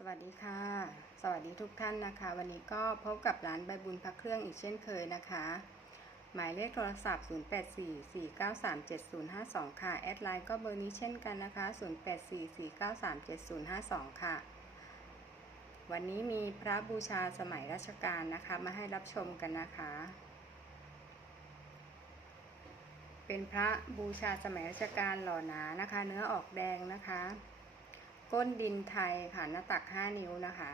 สวัสดีค่ะ สวัสดีทุกท่านนะคะ วันนี้ก็พบกับร้านใบบุญพักเครื่องอีกเช่นเคยนะคะ หมายเลขโทรศัพท์ 0844937052 ค่ะ แอดไลน์ก็เบอร์นี้เช่นกันนะคะ 0844937052 ค่ะ วันนี้มีพระบูชาสมัยรัชกาลนะคะ มาให้รับชมกันนะคะ เป็นพระบูชาสมัยรัชกาลหล่อหนานะคะ เนื้อออกแดงนะคะ ก้นดินไทยค่ะหน้าตัก5นิ้วนะคะ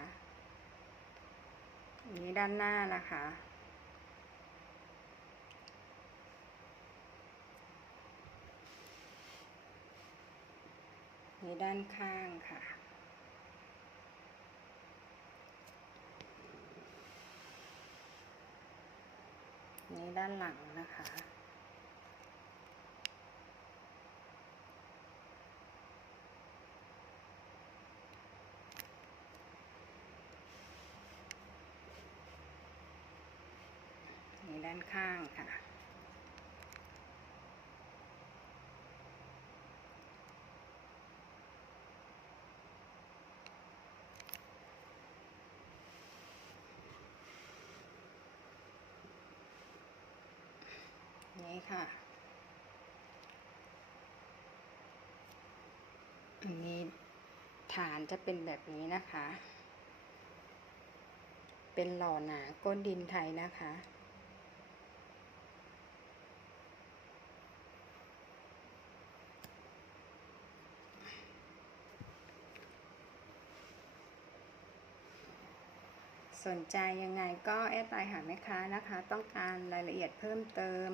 อันนี้ด้านหน้านะคะ นี่ด้านข้างค่ะนี่ด้านหลังนะคะ นี่ด้านข้างค่ะ นี่ค่ะ อันนี้ฐานจะเป็นแบบนี้นะคะ เป็นหล่อหนาก้นดินไทยนะคะ สนใจยังไงก็แอดไลน์หาแม่ค้านะคะ ต้องการรายละเอียดเพิ่มเติม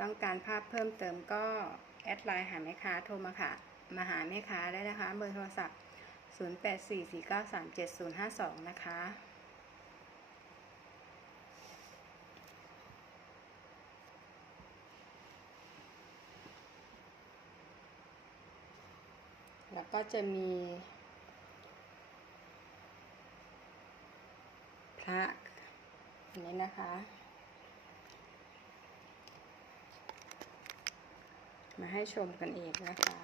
ต้องการภาพเพิ่มเติมก็แอดไลน์หาแม่ค้าโทรมาค่ะ มาหาแม่ค้าได้นะคะเบอร์โทรศัพท์ 0844937052 นะคะแล้วก็จะมี พระอันนี้นะคะ มาให้ชมกันอีกนะคะ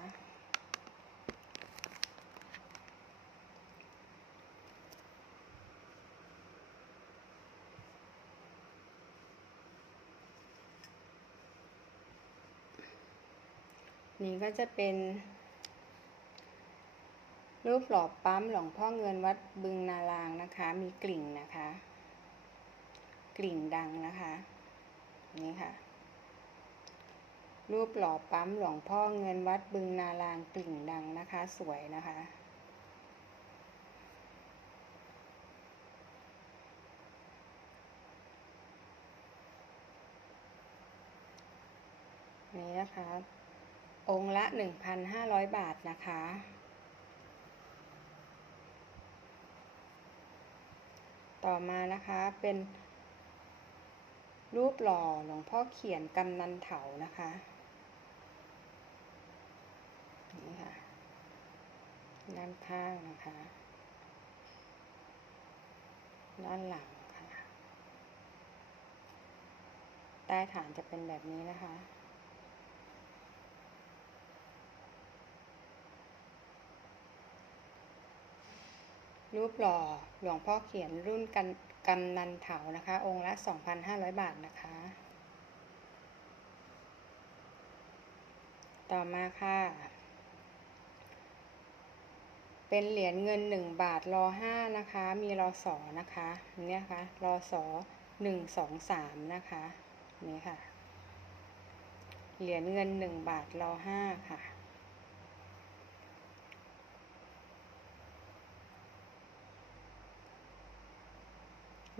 นี่ก็จะเป็น รูปหล่อปั๊มหลวงพ่อเงินวัดบึงนารางนะคะ มีกลิ่งนะคะ กลิ่งดังนะคะ นี่ค่ะ รูปหล่อปั๊มหลวงพ่อเงินวัดบึงนารางกลิ่งดังนะคะ สวยนะคะนี่นะคะ องค์ละ 1,500 บาทนะคะ ต่อมานะคะเป็นรูปหล่อหลวงพ่อเขียนกำนันเถานะคะนี่ค่ะด้านข้างนะคะ ด้านหลังค่ะ ใต้ฐานจะเป็นแบบนี้นะคะ รูปหล่อหลวงพ่อเขียนรุ่นกันกำนันเถานะคะ องค์ละ 2,500 บาทนะคะ ต่อมาค่ะ เป็นเหรียญเงิน 1 บาทรอ5นะคะ มีรอสอนะคะเนี่ยค่ะรอสอ1 2 3 นะคะ นี่ค่ะ เหรียญเงิน 1 บาทรอ5ค่ะ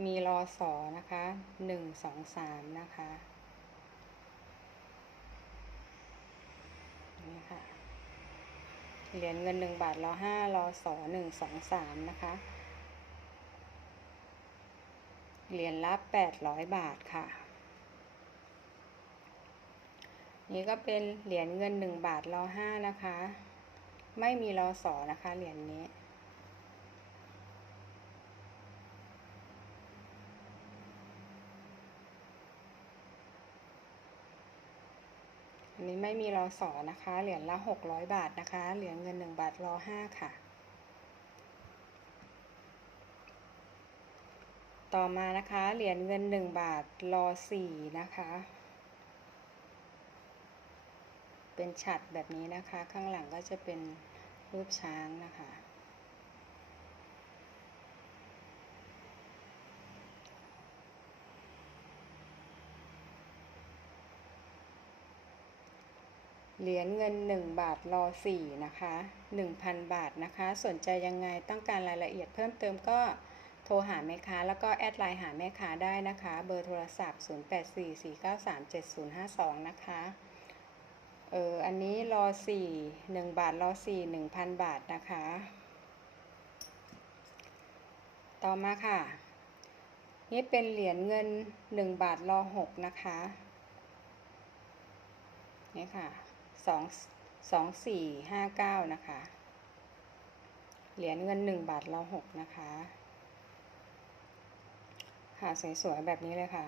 มีรอสอนะคะหนึ่งสองสามนะคะนี่ค่ะเหรียญเงินหนึ่งบาทรอห้ารอสอหนึ่งสองสามนะคะเหรียญละแปดร้อยบาทค่ะ นี่ก็เป็นเหรียญเงินหนึ่งบาทรอห้านะคะ ไม่มีรอสอนะคะเหรียญนี้ อันนี้ไม่มีรอสอนะคะ เหรียญละหกร้อยบาทนะคะ เหรียญเงินหนึ่งบาทรอห้าค่ะ ต่อมานะคะ เหรียญเงินหนึ่งบาทรอสี่นะคะ เป็นฉัดแบบนี้นะคะ ข้างหลังก็จะเป็นรูปช้างนะคะ เหรียญเงิน 1 บาทรอ4นะคะ 1,000 บาทนะคะ สนใจยังไงต้องการรายละเอียดเพิ่มเติมก็โทรหาแม่ค้า แล้วก็แอดไลน์หาแม่ค้าได้นะคะ เบอร์โทรศัพท์ 0844937052 นะคะ เอออันนี้รอ4 1 บาทรอ4 1,000 บาทนะคะ ต่อมาค่ะ นี่เป็นเหรียญเงิน 1 บาทรอ6นะคะนี่ค่ะ สองสองสี่ห้าเก้านะคะ เหรียญเงินหนึ่งบาทรอหกนะคะ ค่ะสวยๆแบบนี้เลยค่ะ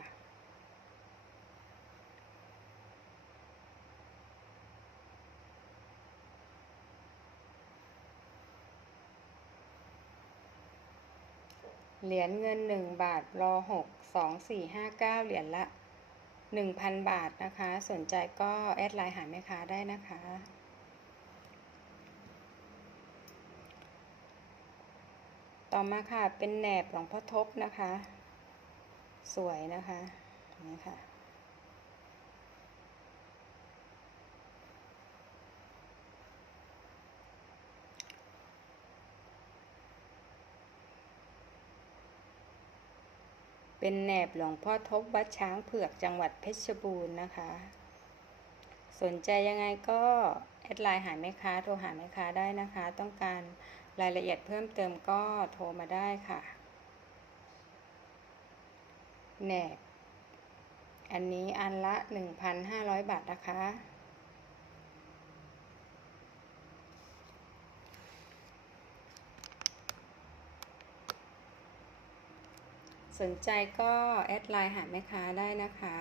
เหรียญเงินหนึ่งบาทรอหกสองสี่ห้าเก้าเหรียญละ 1,000 บาทนะคะ สนใจก็แอดไลน์หาแม่ค้าได้นะคะ ต่อมาค่ะเป็นแหนบหลวงพ่อทบนะคะ สวยนะคะนี่ค่ะ เป็นแหนบหลวงพ่อทบวัดช้างเผือกจังหวัดเพชรบูรณ์นะคะ สนใจยังไงก็แอดไลน์หาแม่ค้าโทรหาแม่ค้าได้นะคะ ต้องการรายละเอียดเพิ่มเติมก็โทรมาได้ค่ะแหนบอันนี้อันละ 1,500 บาทนะคะ สนใจก็แอดไลน์หาแม่ค้าได้นะคะ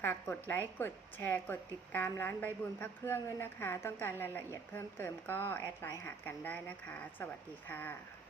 ฝากกดไลค์กดแชร์กดติดตามร้านใบบุญพระเครื่องด้วยนะคะ ต้องการรายละเอียดเพิ่มเติมก็แอดไลน์หากันได้นะคะ สวัสดีค่ะ